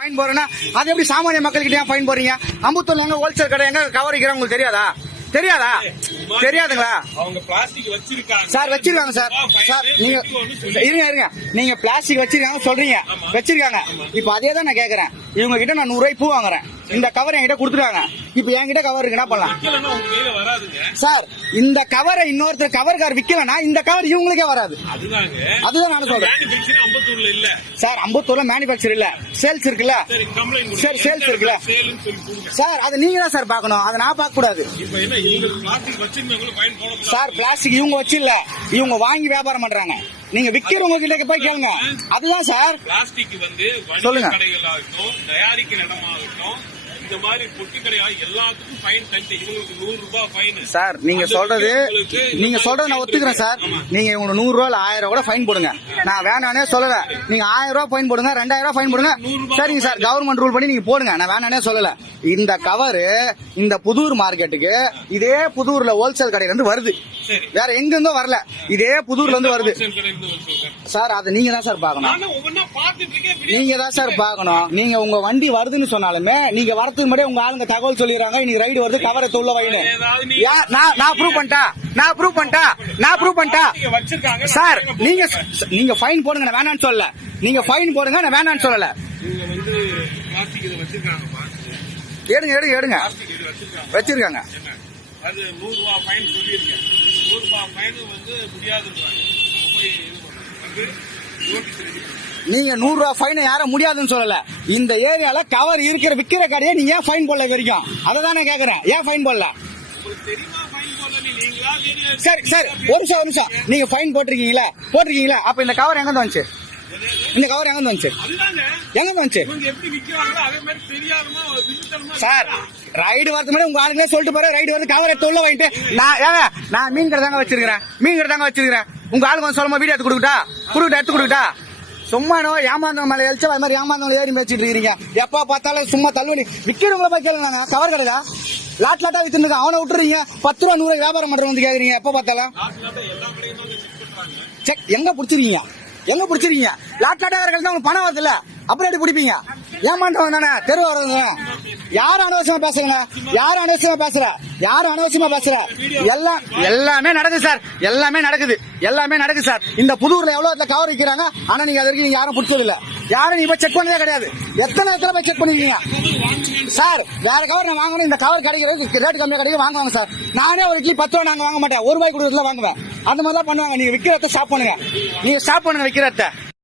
Fine போறேன்னா அது எப்படி சாமானிய மக்கள்கிட்ட ஃபைன் போறீங்க? அம்பத்தூர்ல எங்க ஹோல்சேல் கடை எங்க கவர் வைக்கிறோம் உங்களுக்கு தெரியாதா? தெரியாதுங்களா? அவங்க பிளாஸ்டிக் வச்சிருக்காங்க சார், வச்சிருக்காங்க சார். சார் நீங்க இருங்க, நீங்க பிளாஸ்டிக் வச்சிருக்காங்க சொல்றீங்க, வச்சிருக்காங்க. இப்ப அதே தான் நான் கேக்குறேன். இவங்க கிட்ட நான் 100 ரூபாய் பூ வாங்குறேன், இந்த கவர் என்கிட்ட கொடுத்துருக்காங்க. இப்ப என்கிட்ட கவர் இருக்கு, என்ன பண்ணலாம் சார்? இந்த கவரை இன்னொருத்தர் கவர்கார் விக்கலன்னா இந்த கவர் இவங்களுக்கே வராது. அதுதான் நான் சொல்றேன் சார். அம்பத்தூர்ல மேனுபேக்சர் இல்ல, சேல்ஸ் இருக்குல்ல சார், சேல்ஸ் இருக்குல்ல சார். அது நீங்க தான் சார் பாக்கணும், அதை நான் பார்க்க கூடாது சார். பிளாஸ்டிக் இவங்க வச்சு இல்ல, இவங்க வாங்கி வியாபாரம் பண்றாங்க. நீங்க விக்கிறவங்க கிட்ட போய் கேளுங்க. அதுதான் சார். பிளாஸ்டிக் வந்து சொல்லுங்க, கடைகளாகட்டும், தயாரிக்கிற இடமாகட்டும், இந்த மாதிரி பொட்டி கடையாக எல்லாத்துக்கும் ஃபைன் கட்டி இவங்களுக்கு 100 ரூபாய் ஃபைன் சார். நீங்க சொல்றது நான் ஒத்துக்கிறேன் சார். நீங்க இவங்க 100 ரூபாய் 1000 கூட ஃபைன் போடுங்க, நான் வேணானே சொல்லல. நீங்க 1000 ரூபாய் ஃபைன் போடுங்க, 2000 ரூபாய் ஃபைன் போடுங்க, சரிங்க சார். கவர்மெண்ட் ரூல் பண்ணி நீங்க போடுங்க, நான் வேணானே சொல்லல. இந்த கவர் இந்த புதூர் மார்க்கெட்டுக்கு இதே புதூர்ல ஹோல்சேல் கடையில இருந்து வருது, வேற எங்க இருந்தோ வரல, இதே புதூர்ல இருந்து வருது சார். அதை நீங்க தான் சார் பாக்கணும், நீங்க தான் சார் பாக்கணும். நீங்க உங்க வண்டி வருதுன்னு சொன்னாலுமே நீங்க வரதுக்கு முன்னாடி உங்க ஆளுங்க தகவல் சொல்லிடுறாங்க, இன்னைக்கு ரைடு வருது, கவரை தொல்ல வைன்னு. நான் ப்ரூவ் பண்ணிட்டா சார். நீங்க ஃபைன் போடுங்க, நான் வேணான்னு சொல்லல. நீங்க ஃபைன் போடுங்க, நான் வேணான்னு சொல்லல. எடுங்க வச்சிருக்காங்க. அது 100 ரூபாய் ஃபைன் சொல்லியிருக்கேன். 100 ரூபாய் ஃபைன் வந்து முடியாதுன்றாங்க. நீங்க 100 ரூபாய் ஃபைன் யாரும் முடியாதுன்னு சொல்லல. இந்த ஏரியால கவர் இருக்கிற விக்கிற கடையை நீங்க ஏன் ஃபைன் போடல வரைக்கும்? அதை தான் நான் கேக்குறேன், ஏன் ஃபைன் போடல? சரி சரி, ஒரு நிமிஷம். நீங்க ஃபைன் போட்டிருக்கீங்களா? அப்ப இந்த கவர் எங்க வந்துச்சு? இந்த கவர் எங்க வந்துச்சு சார்? ரைடு வரது முன்னாடி உங்க ஆளுங்களே சொல்லிட்டு போற, ரைடு வந்து கவர் எடுத்து உள்ள வாங்கிட்டு நான் மீன் கடை தாங்க வச்சிருக்கிறேன். உங்க ஆளுங்க வந்து சொல்லுமா வீடியோ எடுத்து கொடுக்கட்டா? சும்மா ஏமாந்தவங்க மேல எழுச்சா அது மாதிரி ஏமாந்தவங்க ஏறி வச்சுட்டு இருக்கீங்க. எப்ப பார்த்தாலும் சும்மா தள்ளுவலி விக்கிறவங்கள போய் கேளுங்க. கவர் கடைக்கா லாட்டா வித்துருக்க, அவனை விட்டுறீங்க. 10 ரூபா 100 வியாபாரம் பண்றவங்க வந்து கேக்குறீங்க. எப்ப பார்த்தாலும் செக் எங்க பிடிச்சிருக்கீங்க? லாட்டா தான் உங்களுக்கு பணம் வருது இல்ல, அப்புறம் எப்படி பிடிப்பீங்க? ஏமாந்தவங்க தானே தெரு வர்றதுங்க. யாரும் அனாவசியமா பேசுற? எல்லாமே நடக்குது சார், எல்லாமே நடக்குது சார். இந்த புதூர்ல எவ்வளவு கவர் வைக்கிறாங்க, ஆனா நீங்க அது வரைக்கும் நீங்க யாரும் பிடிச்சது இல்ல. யாரும் நீங்க போய் செக் பண்ணதே கிடையாது. எத்தனை இடத்துல போய் செக் பண்ணிருக்கீங்க சார்? வேற கவர் நான் வாங்கணும், இந்த கவர் கிடைக்கிறது ரேட் கம்மியா கிடைக்கும், வாங்குவாங்க சார். நானே ஒரு இட்லி 10 ரூபா நாங்க வாங்க மாட்டேன், 1 ரூபாய் கொடுக்கறதுல வாங்குவேன். அந்த மாதிரி தான் பண்ணுவாங்க. நீங்க விக்கிறத ஸ்டாப் பண்ணுங்க, விக்கிறத